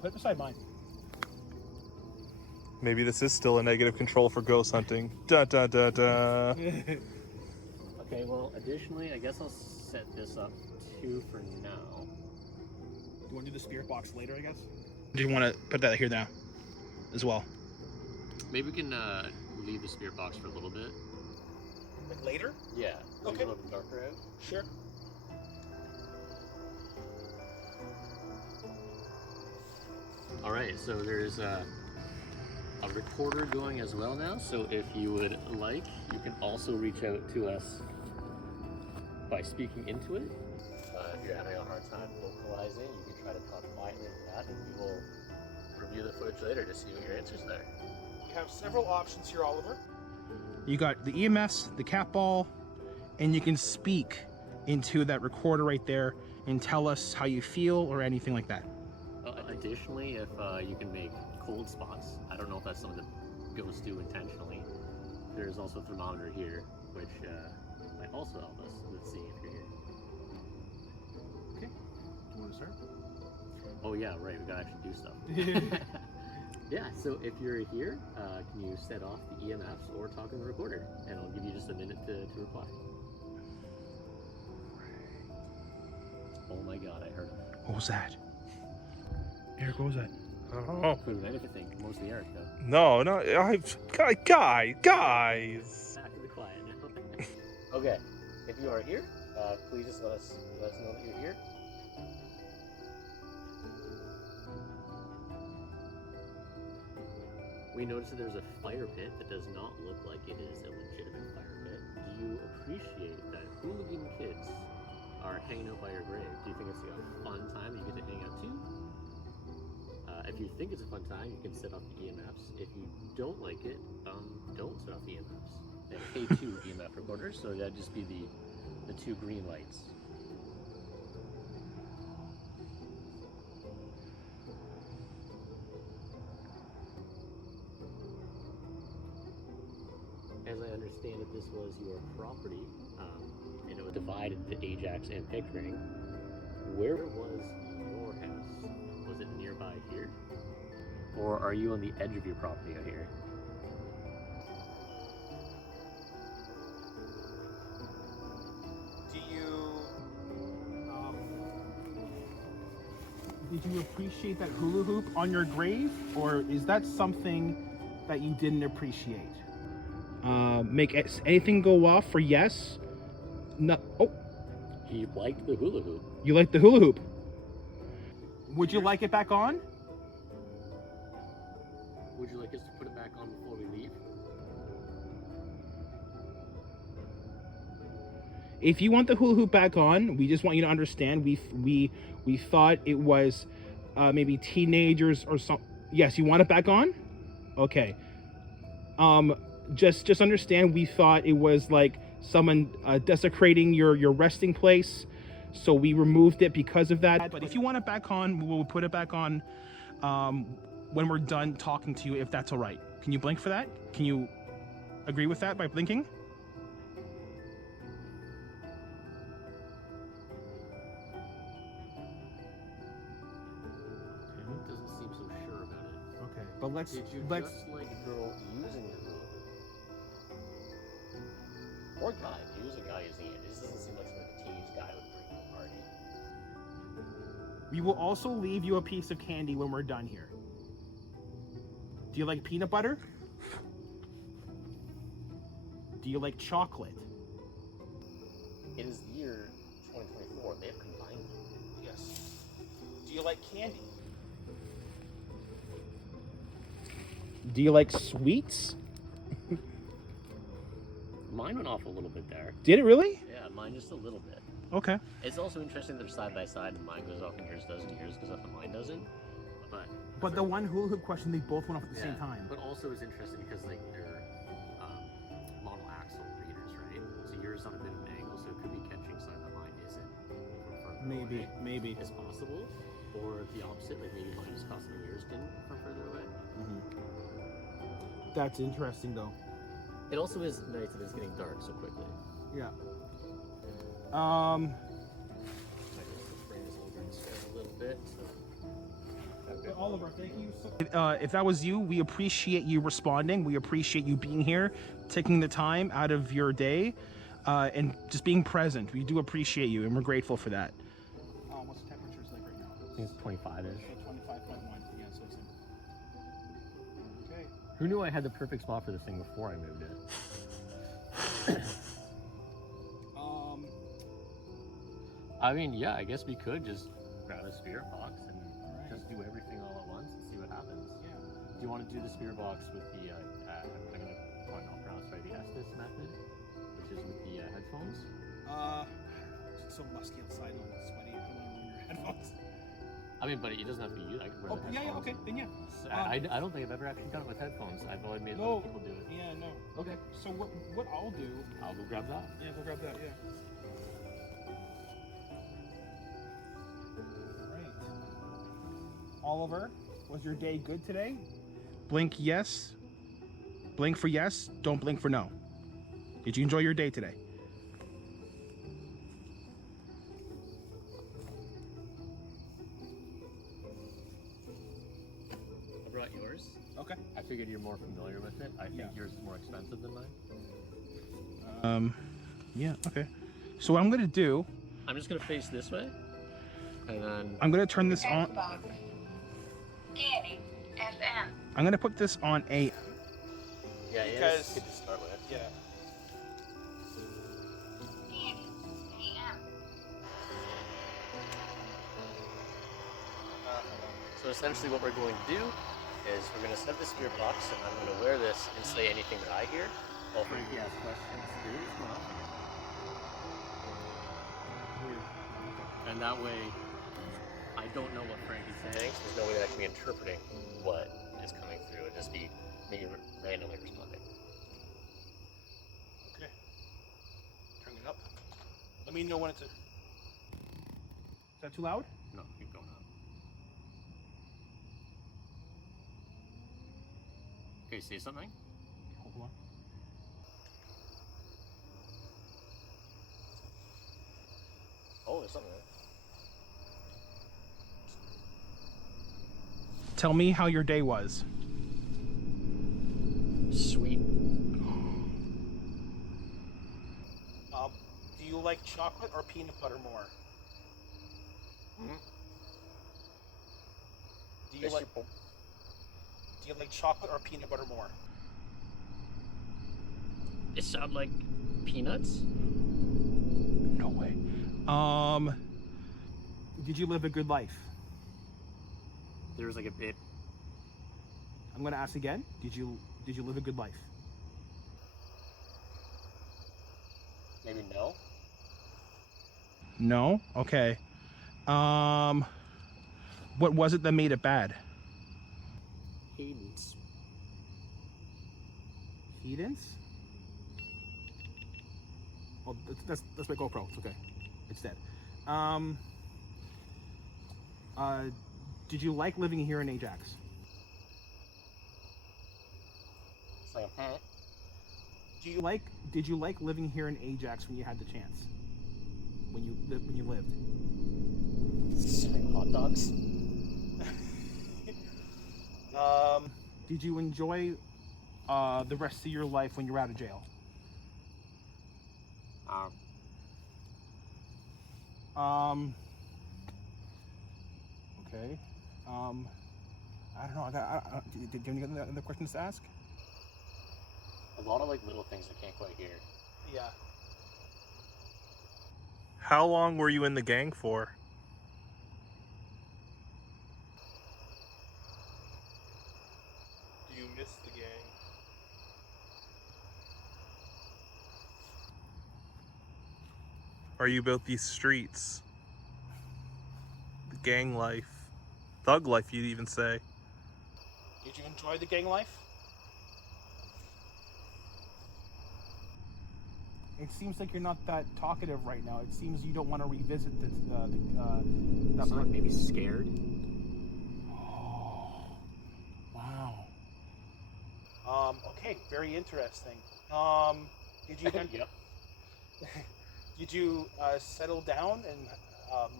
put it beside mine. Maybe this is still a negative control for ghost hunting. Da da da da. Okay, well, additionally, I guess I'll set this up too for now. You want to do the spirit box later, I guess? Do you want to put that here now as well? Maybe we can leave the spirit box for a little bit. Like later? Yeah. Okay. A little bit darker out. Sure. All right, so there's a recorder going as well now. So if you would like, you can also reach out to us by speaking into it. If you're having a hard time vocalizing, you can try to talk quietly into that, and we will review the footage later to see what your answers there. You have several options here, Oliver. You got the EMFs, the cat ball, and you can speak into that recorder right there and tell us how you feel or anything like that. Additionally, if you can make cold spots, I don't know if that's something that ghosts do intentionally. There's also a thermometer here, which might also help us with seeing if you're here. Okay. Do you want to start? Oh yeah, right. We gotta actually do stuff. Yeah. So if you're here, can you set off the EMFs or talk in the recorder, and I'll give you just a minute to reply. Oh my God, I heard him. What was that? Eric, what was that? Oh. Could have been anything. Mostly Eric, though. No, guys. Back to the quiet now. Okay. If you are here, please just let us know that you're here. We noticed that there's a fire pit that does not look like it is a legitimate fire pit. Do you appreciate that hooligan kids are hanging out by your grave? Do you think it's a fun time that you get to hang out to? If you think it's a fun time, you can set off the EMFs. If you don't like it, don't set off the EMFs. They have K2 EMF recorders, so that'd just be the two green lights. As I understand it, this was your property, and it was divided into Ajax and Pickering. Where was your house? Was it nearby here? Or are you on the edge of your property out here? Did you appreciate that hula hoop on your grave, or is that something that you didn't appreciate? Make anything go off for yes. No. Oh. He liked the hula hoop. You like the hula hoop? Would you like it back on? Would you like us to put it back on before we leave? If you want the hula hoop back on, we just want you to understand we thought it was maybe teenagers or some. Yes, you want it back on? Okay. Just understand we thought it was like someone desecrating your resting place, so we removed it because of that. But if you want it back on, we'll put it back on when we're done talking to you, if that's all right. Can you blink for that? Can you agree with that by blinking? Doesn't seem so sure about it. Okay, but let's. Did you let's. just like a girl using the hula hoop? Or guy? Maybe it was a guy using it. This doesn't seem like something a teenage guy would bring to a party. We will also leave you a piece of candy when we're done here. Do you like peanut butter? Do you like chocolate? It is the year 2024. They have combined them. Yes. Do you like candy? Do you like sweets? Mine went off a little bit there. Did it really? Yeah, mine just a little bit. Okay. It's also interesting they're side by side and mine goes off and yours doesn't, yours goes off and mine doesn't. But the one hula hoop question, they both went off at the same time. But also it's interesting because like they're monoaxle readers, right? So yours on a bit of an angle, so it could be catching something that mine isn't. Maybe. It's possible. Or the opposite opposite, like maybe mine just crossing yours didn't from further away. That's interesting, though. It also is nice that it's getting dark so quickly. Yeah. I just bring this over and start a little bit. So. Oliver, thank you. If that was you, we appreciate you responding. We appreciate you being here, taking the time out of your day, and just being present. We do appreciate you, and we're grateful for that. What's the temperature like right now? I think it's 25-ish. 25.1. Yeah, so it's okay. Who knew I had the perfect spot for this thing before I moved it? I mean, yeah, I guess we could just grab a spirit box and just do everything all at once and see what happens. Yeah. Do you want to do the spirit box with the, I'm going to probably not pronounce right, the Estes method, which is with the headphones? It's so musky outside and sweaty. I don't want to ruin your headphones. I mean, but it doesn't have to be you. I can wear the headphones. Yeah, okay, then yeah. So, I don't think I've ever actually done it with headphones. I've only made other people do it. Yeah, no. Okay. So what I'll do... I'll go grab that. Yeah, go grab that, yeah. Oliver, was your day good today? Blink yes. Blink for yes. Don't blink for no. Did you enjoy your day today? I brought yours. Okay. I figured you're more familiar with it. I think yours is more expensive than mine. Yeah, okay. So what I'm gonna do... I'm just gonna face this way, and then... I'm gonna turn this on... KII-EMF. I'm gonna put this on AM. Yeah, it Because- is good to start with. Yeah. So essentially what we're going to do is we're going to set the spirit box, and I'm going to wear this and say anything that I hear. Well, Frankie asks questions, spirit is come up. And that way, I don't know what Frankie's saying. There's no way that I can be interpreting what is coming through. It'd just be me randomly responding. Okay. Turn it up. Let me know when it's... Is that too loud? No, keep going up. Okay, say something. Hold on. Oh, there's something there. Tell me how your day was. Sweet. Do you like chocolate or peanut butter more? Mm-hmm. Do you like chocolate or peanut butter more? It sounds like peanuts? No way. Did you live a good life? There was like a bit. I'm gonna ask again. Did you live a good life? Maybe no. No? Okay. What was it that made it bad? Cadence. Cadence? Oh, that's my GoPro. It's okay. It's dead. Did you like living here in Ajax? It's like a Did you like living here in Ajax when you had the chance? When you lived? selling hot dogs. Did you enjoy the rest of your life when you're out of jail? Okay. I don't know. Do you have any other questions to ask? A lot of like little things I can't quite hear. Yeah. How long were you in the gang for? Do you miss the gang? Are you about these streets? The gang life. Thug life, you'd even say. Did you enjoy the gang life? It seems like you're not that talkative right now. It seems you don't want to revisit that. Maybe scared. Okay, very interesting. Did you then, Yep. did you settle down and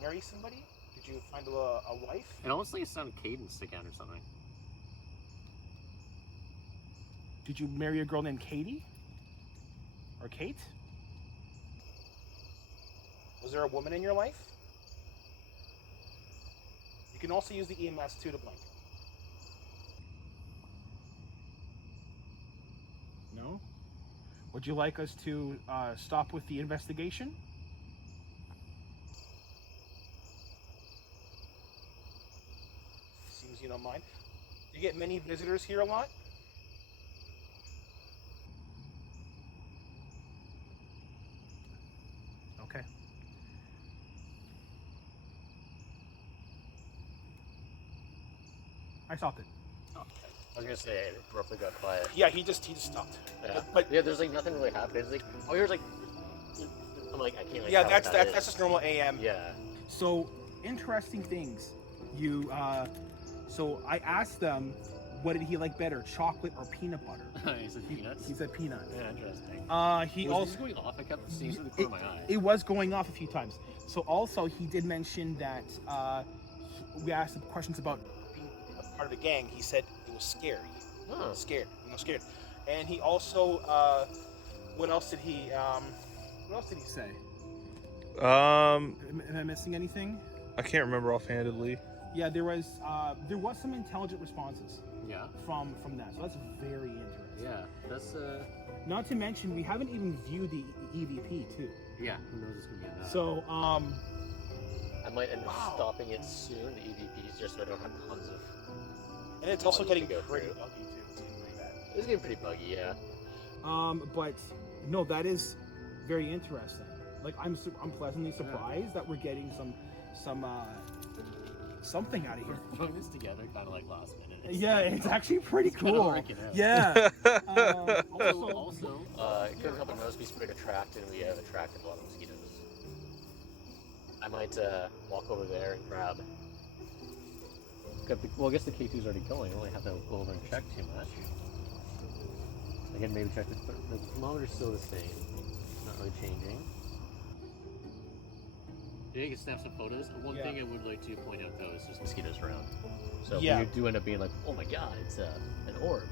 marry somebody? Did you find a wife? It almost like it sounded cadence again or something. Did you marry a girl named Katie? Or Kate? Was there a woman in your life? You can also use the EMS too to blink. No? Would you like us to stop with the investigation? Seems you don't mind. Do you get many visitors here a lot? Okay. I stopped it. Oh, okay. I was gonna say it roughly got quiet. Yeah, he just stopped. Yeah. But Yeah, there's like nothing really happening. It's like, oh, here's like, I'm like, I can't. Like, yeah, tell that's what that is. just normal AM. Yeah. So interesting things. You so I asked them, what did he like better, chocolate or peanut butter? He said peanuts. He said peanut. Yeah, interesting. He was also this going off? I kept seeing through the corner of my eye. it was going off a few times. So also he did mention that we asked him questions about being a part of the gang. He said he was scared. Huh. Scared. Scared. And he also what else did he say? Am I missing anything? I can't remember offhandedly. Yeah, there was some intelligent responses. Yeah. From that, so that's very interesting. Yeah, that's Not to mention, we haven't even viewed the EVP too. yeah. Who knows what's gonna be in that? So I might end up stopping it soon. The EVPs, just so I don't have tons of. and it's also getting Go pretty through. buggy too. It's getting pretty bad. It's getting pretty buggy, yeah. But no, that is very interesting. Like I'm pleasantly surprised that we're getting some something out of here. Putting this together kind of like last minute. Yeah, it's actually pretty kinda cool. working out. Yeah. Also, it couldn't help but notice we sprayed a tract and we have attracted a lot of mosquitoes. I might walk over there and grab. Well, I guess the K2's already going. I only have to go over and check too much. Again, maybe check the thermometer's still the same. Not really changing. Yeah, you can snap some photos. One thing I would like to point out though is there's mosquitoes around. So Yeah. when you do end up being like, oh my god, it's an orb,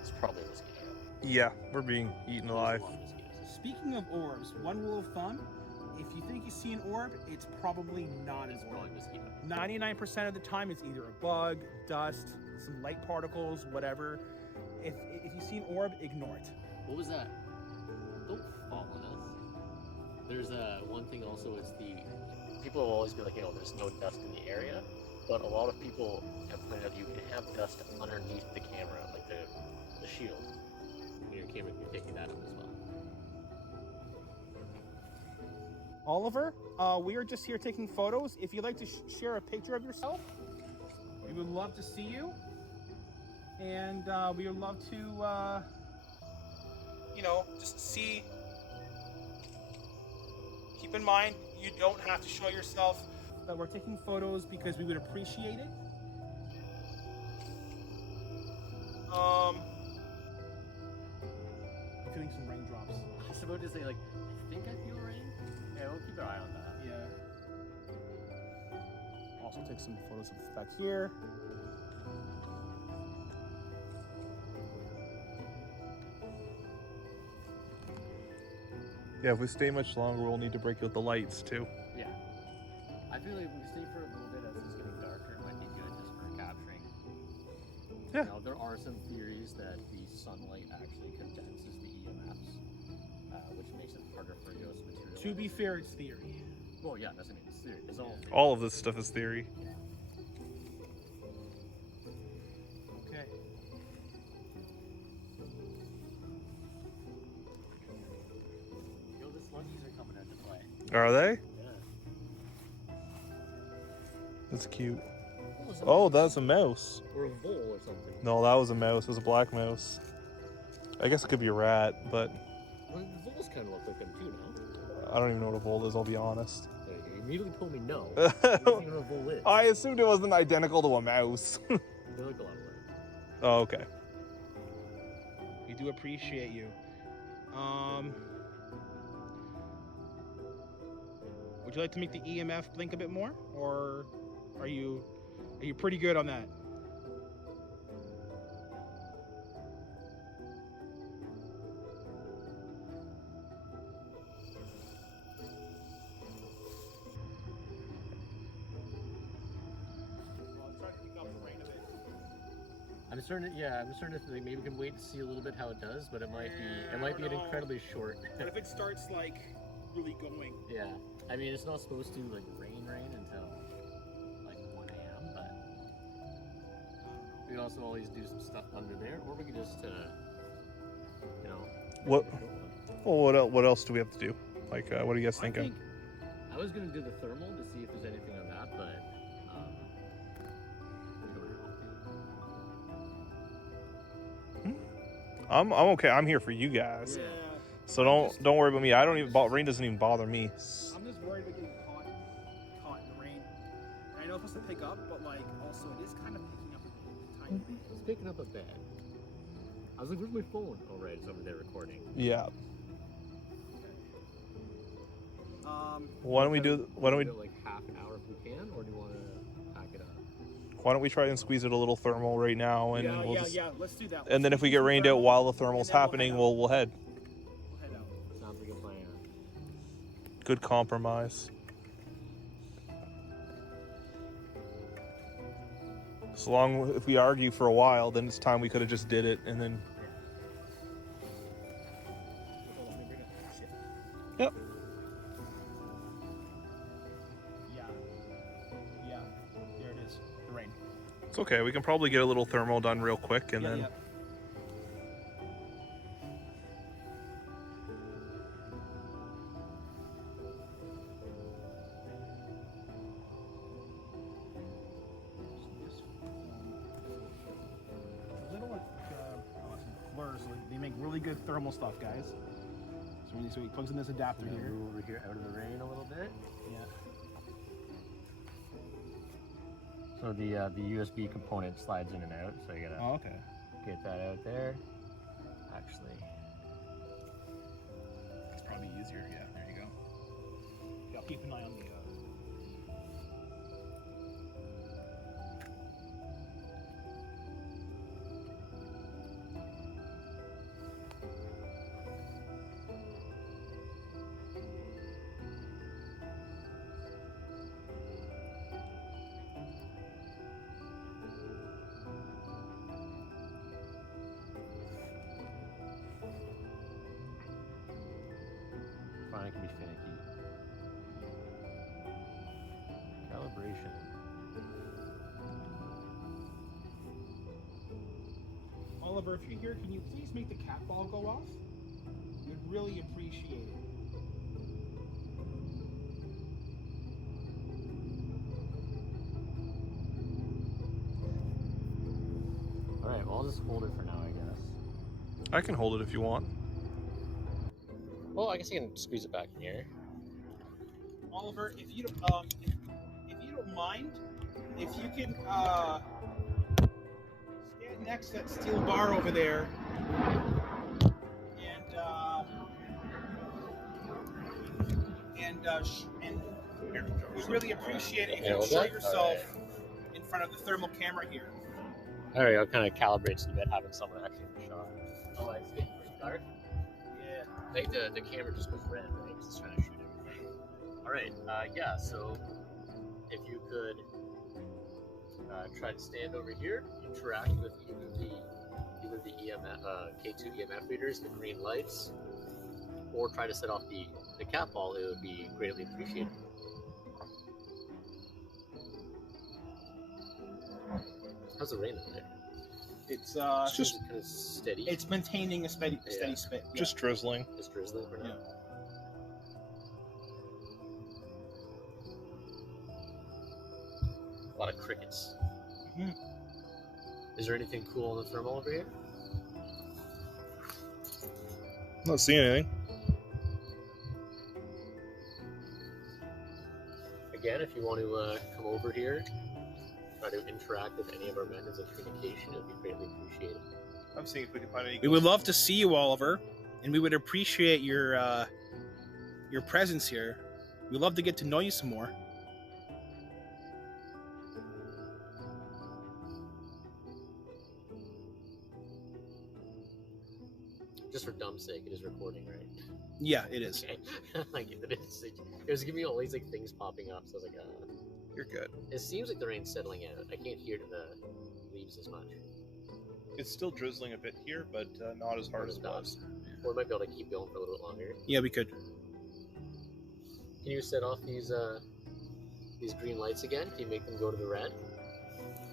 it's probably a mosquito. Yeah, we're being eaten alive. There's a lot of mosquitoes. Speaking of orbs, one rule of thumb: if you think you see an orb, it's probably not an It's orb. probably a mosquito. 99% of the time, it's either a bug, dust, some light particles, whatever. If you see an orb, ignore it. What was that? Don't fall on us. There's one thing also is people will always be like, there's no dust in the area, but a lot of people have pointed out that you can have dust underneath the camera, like the shield. When your camera, you're taking that up as well. Oliver, we are just here taking photos. If you'd like to share a picture of yourself, we would love to see you. And we would love to, just see. Keep in mind, you don't have to show yourself. But we're taking photos because we would appreciate it. I'm feeling some raindrops. I was about to say, like, I think I feel rain. Yeah, we'll keep an eye on that. Yeah. Also take some photos of back here. Yeah, if we stay much longer, we'll need to break out the lights too. Yeah. I feel like if we stay for a little bit as it's getting darker, it might be good just for capturing. Yeah. Now, there are some theories that the sunlight actually condenses the EMFs, which makes it harder for ghost material. To be fair, it's theory. Well, yeah, that's what I mean. It's theory. It's all theory. All of this stuff is theory. Okay. Yo, the sluggies are coming into play. Are they? Yeah. That's cute. Oh, is Oh, that's a mouse. or a vole or something. No, that was a mouse. It was a black mouse. I guess it could be a rat, but Well, the voles kind of look like them too, no? I don't even know what a vole is, I'll be honest. You immediately told me no. You don't even know what a vole is. I assumed it wasn't identical to a mouse. They look a lot alike. Oh, okay. We do appreciate you. Would you like to make the EMF blink a bit more, or are you pretty good on that? I'm starting to think maybe we can wait and see a little bit how it does, but it might be an incredibly short. But if it starts like really going. Yeah, I mean it's not supposed to like rain until like 1 a.m. But we could also always do some stuff under there, or we could just you know. What else do we have to do? Like, what are you guys thinking? I was gonna do the thermal to see if there's anything on that, but I'm okay. I'm here for you guys. Yeah. So don't worry about me. Rain doesn't even bother me. I'm just worried about getting caught in the rain. And I know it's supposed to pick up, but like also it is kind of picking up a tiny bit. it's picking up a bit. I was like, where's my phone? Oh right, it's over there recording. Yeah. Okay. Why don't we do like half an hour if we can, or do you want to pack it up? Why don't we try and squeeze it a little thermal right now, and yeah, we'll yeah, just, yeah. Let's do that. and then if we get rained out while the thermal's happening, we'll head. We'll head out. Sounds like a plan. Good compromise. So long if we argue for a while, then it's time we could have just did it, and then. Hold on, let me bring it. Shit. Yep. Yeah. There it is. The rain. It's okay. We can probably get a little thermal done real quick, and then. Yeah. They make really good thermal stuff, guys. So he plugs in this adapter here. Move over here out of the rain a little bit. Yeah. So the USB component slides in and out, so you gotta okay. get that out there. Actually, It's probably easier. Yeah, there you go. Yeah, keep an eye on the. fine, it can be finicky. Calibration. Oliver, if you're here, can you please make the cat ball go off? We'd really appreciate it. Alright, well I'll just hold it for now, I guess. I can hold it if you want. Well, I guess I can squeeze it back in here. Oliver, if you don't mind, if you can stand next to that steel bar over there, and we'd really appreciate it if you show yourself in front of the thermal camera here. Alright, I'll kind of calibrate it a bit, having someone actually in the shot. Oh, it's getting pretty dark. Yeah. I think the camera just goes red, right? Because it's trying to shoot everything. Alright, yeah, so if you could try to stand over here, interact with either the EMF, KII-EMF readers, the green lights, or try to set off the cat ball, it would be greatly appreciated. How's the rain in there? It's just kind of steady. it's maintaining a steady spit. Yeah. Just drizzling. It's drizzling for now. A lot of crickets. Mm-hmm. Is there anything cool on the thermal over here? Not seeing anything. Again, if you want to come over here, try to interact with any of our methods of communication, it would be greatly appreciated. I'm seeing if we can find any. We would love to see you, Oliver, and we would appreciate your presence here. We'd love to get to know you some more. Just for dumb's sake, it is recording, right? Yeah, it is. Okay. Like, it was giving me all these like things popping up, so I was like, You're good. It seems like the rain's settling out. I can't hear the leaves as much. It's still drizzling a bit here, but not as hard as it was. Or we might be able to keep going for a little bit longer. Yeah, we could. Can you set off these green lights again? Can you make them go to the red?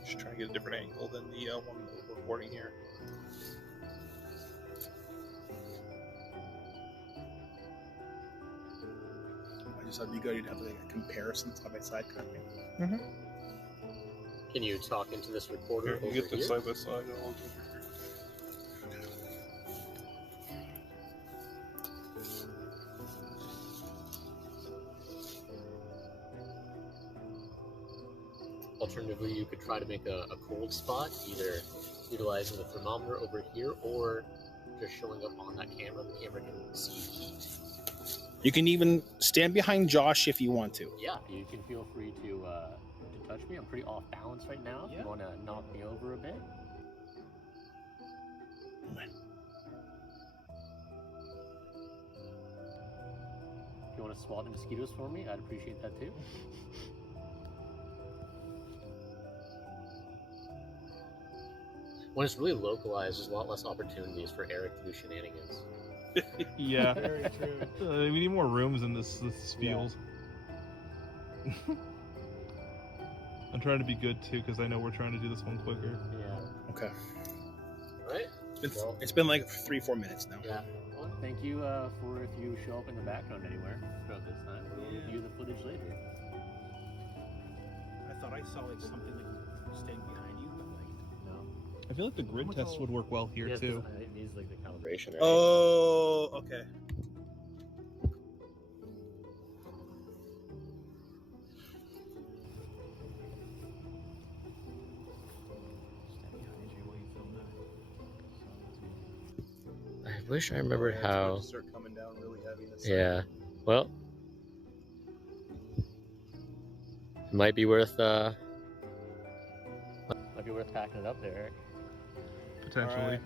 Just trying to get a different angle than the one we're recording here. I just thought it'd be good. You'd have like a comparison side by side kind of thing. Can you talk into this recorder Here, you over get them here? side by side. Alternatively, you could try to make a cold spot, either utilizing the thermometer over here or just showing up on that camera. The camera can see heat. You can even stand behind Josh if you want to. Yeah, you can feel free to touch me. I'm pretty off balance right now. If you want to knock me over a bit. If you want to swat the mosquitoes for me, I'd appreciate that too. When it's really localized, there's a lot less opportunities for Eric to do shenanigans. Yeah. Very true. We need more rooms in this field. I'm trying to be good too, because I know we're trying to do this one quicker. Yeah. Okay. Right? It's been like 3-4 minutes now. Yeah. Well, thank you for if you show up in the background anywhere throughout this time. We'll review the footage later. I thought I saw like something like staying behind you, but like No. I feel like the grid test would work well here Yes, too. It needs like the calibration. Right? Oh, okay. I wish I remembered how. Start coming down really heavy. Yeah. Well, it might be worth packing it up there, Eric. Potentially.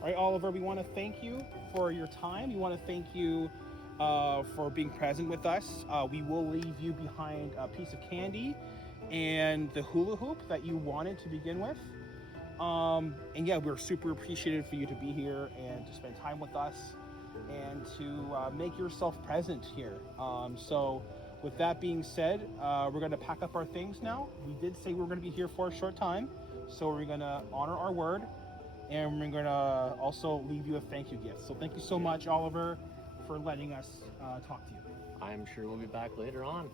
All right, Oliver, we want to thank you for your time. We want to thank you for being present with us. We will leave you behind a piece of candy and the hula hoop that you wanted to begin with. And yeah, we're super appreciative for you to be here and to spend time with us and to make yourself present here. So with that being said, we're going to pack up our things now. We did say we were going to be here for a short time, so we're going to honor our word, and we're going to also leave you a thank you gift. So thank you so much, Oliver, for letting us talk to you. I'm sure we'll be back later on.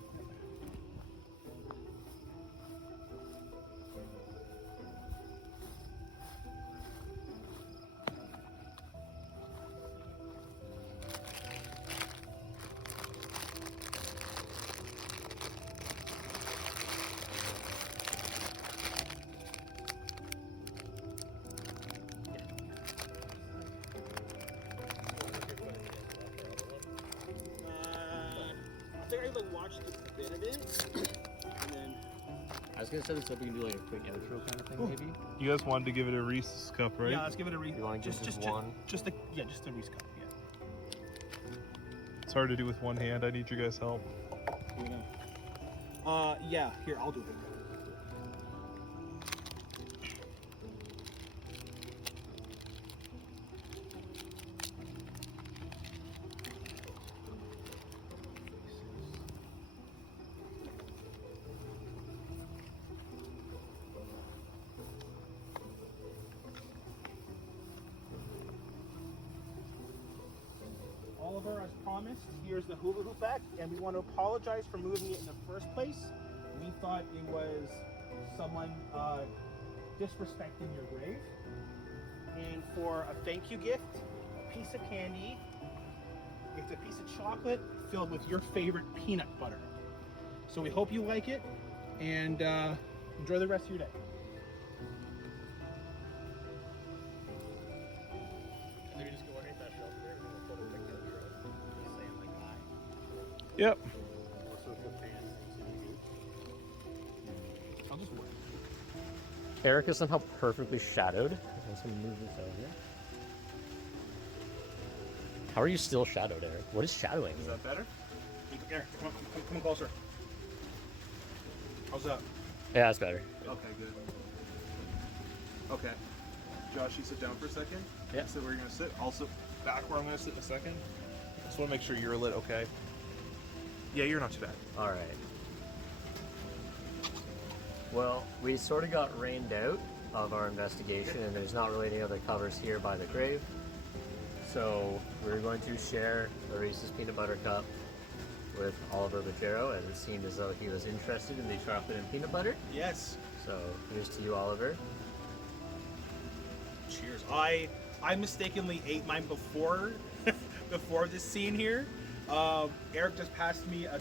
I think I watched a bit of it, and then I was gonna set this up. We can do like a quick outro kind of thing, maybe. You guys wanted to give it a Reese's cup, right? yeah, let's give it a You want to give just one? just a Reese cup. Yeah. It's hard to do with one hand. I need your guys' help. Yeah. Here, I'll do it. Oliver, as promised, here's the hula hoop back, and we want to apologize for moving it in the first place. We thought it was someone disrespecting your grave. And for a thank you gift, a piece of candy. It's a piece of chocolate filled with your favorite peanut butter. So we hope you like it, and enjoy the rest of your day. Yep. I'll just wait. Eric is somehow perfectly shadowed. I'm just gonna move this over here. How are you still shadowed, Eric? What is shadowing? Is that better? Here, come closer. How's that? Yeah, that's better. Okay, good. Okay. Josh, you sit down for a second. Yeah. So where you're gonna sit. Also, back where I'm gonna sit in a second. Just want to make sure you're lit okay. Yeah, you're not too bad. All right. Well, we sort of got rained out of our investigation, and there's not really any other covers here by the grave. So we're going to share a Reese's Peanut Butter Cup with Oliver Badgerow, as it seemed as though he was interested in the chocolate and peanut butter. Yes. So here's to you, Oliver. Cheers. I mistakenly ate mine before before this scene here. Eric just passed me a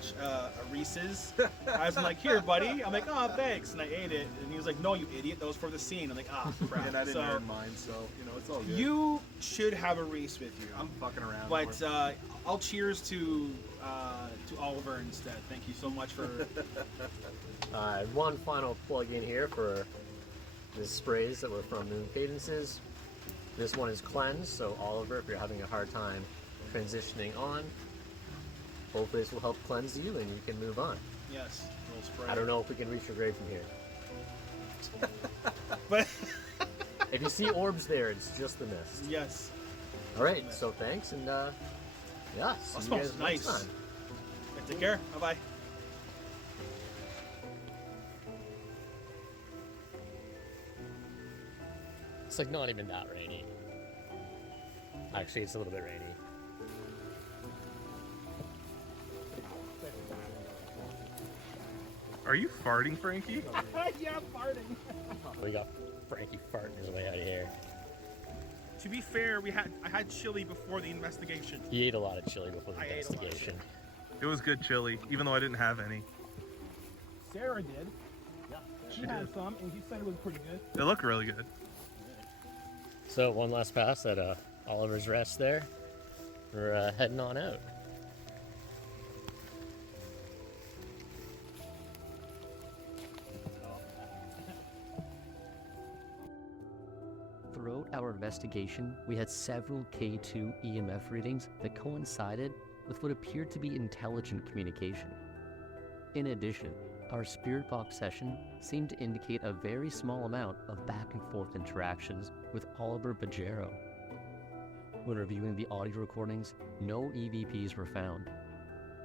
Reese's. I was like, here, buddy. I'm like, oh, thanks. And I ate it. And he was like, no, you idiot. That was for the scene. I'm like, ah, crap. And I didn't So, earn mine, so you know it's all good. you should have a Reese with you. I'm fucking around. But I'll cheers to Oliver instead. Thank you so much for. One final plug in here for the sprays that were from Moon Cadences. This one is cleanse, so Oliver, if you're having a hard time transitioning on, hopefully this will help cleanse you and you can move on. Yes, little spray. I don't know if we can reach your grave from here. But If you see orbs there, it's just the mist. yes, All right, so thanks, and yeah, see you smells guys nice. next time. take care. Bye bye. It's like not even that rainy. Actually, it's a little bit rainy. Are you farting, Frankie? Yeah, I'm farting. We got Frankie farting his way out of here. To be fair, I had chili before the investigation. He ate a lot of chili before the I ate a lot of investigation. It was good chili, even though I didn't have any. Sarah did. Yeah. She had some, and she said it was pretty good. It looked really good. So one last pass at Oliver's Rest there. We're heading on out. Throughout our investigation, we had several KII-EMF readings that coincided with what appeared to be intelligent communication. In addition, our spirit box session seemed to indicate a very small amount of back and forth interactions with Oliver Badgerow. When reviewing the audio recordings, no EVPs were found.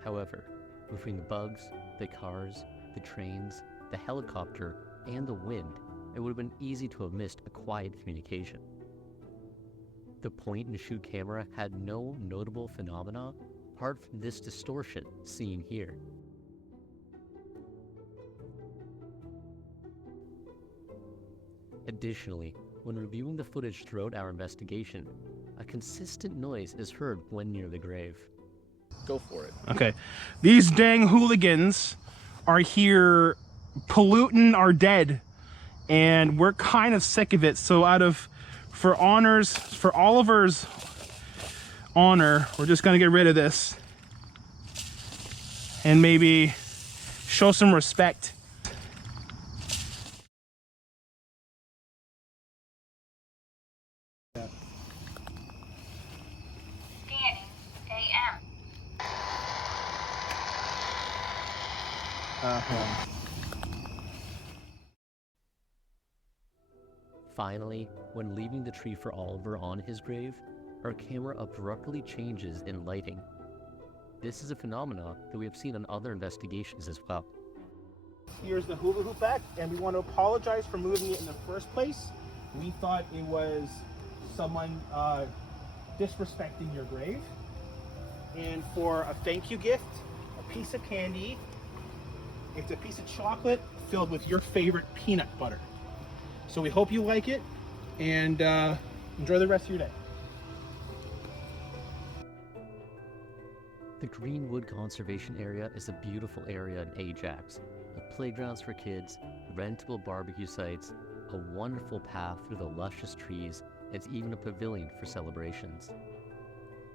However, between the bugs, the cars, the trains, the helicopter, and the wind, it would have been easy to have missed a quiet communication. The point and shoot camera had no notable phenomena apart from this distortion seen here. Additionally, when reviewing the footage throughout our investigation, a consistent noise is heard when near the grave. Go for it. Okay, these dang hooligans are here polluting our dead, and we're kind of sick of it. So for Oliver's honor, we're just gonna get rid of this and maybe show some respect. Scanning AM. Finally, when leaving the tree for Oliver on his grave, our camera abruptly changes in lighting. This is a phenomenon that we have seen on other investigations as well. Here's the hula hoop back, and we want to apologize for moving it in the first place. We thought it was someone disrespecting your grave. And for a thank you gift, a piece of candy. It's a piece of chocolate filled with your favorite peanut butter. So we hope you like it, and enjoy the rest of your day. The Greenwood Conservation Area is a beautiful area in Ajax, with playgrounds for kids, rentable barbecue sites, a wonderful path through the luscious trees, and even a pavilion for celebrations.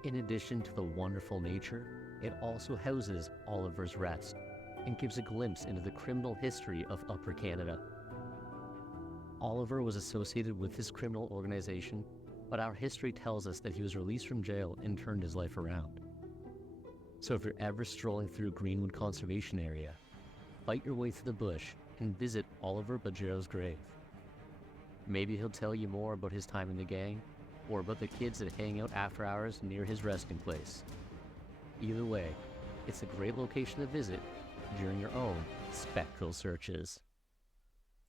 In addition to the wonderful nature, It also houses Oliver's Rest and gives a glimpse into the criminal history of Upper Canada. Oliver was associated with this criminal organization, but our history tells us that he was released from jail and turned his life around. So if you're ever strolling through Greenwood Conservation Area, fight your way through the bush and visit Oliver Badgerow's grave. Maybe he'll tell you more about his time in the gang, or about the kids that hang out after hours near his resting place. Either way, it's a great location to visit during your own spectral searches.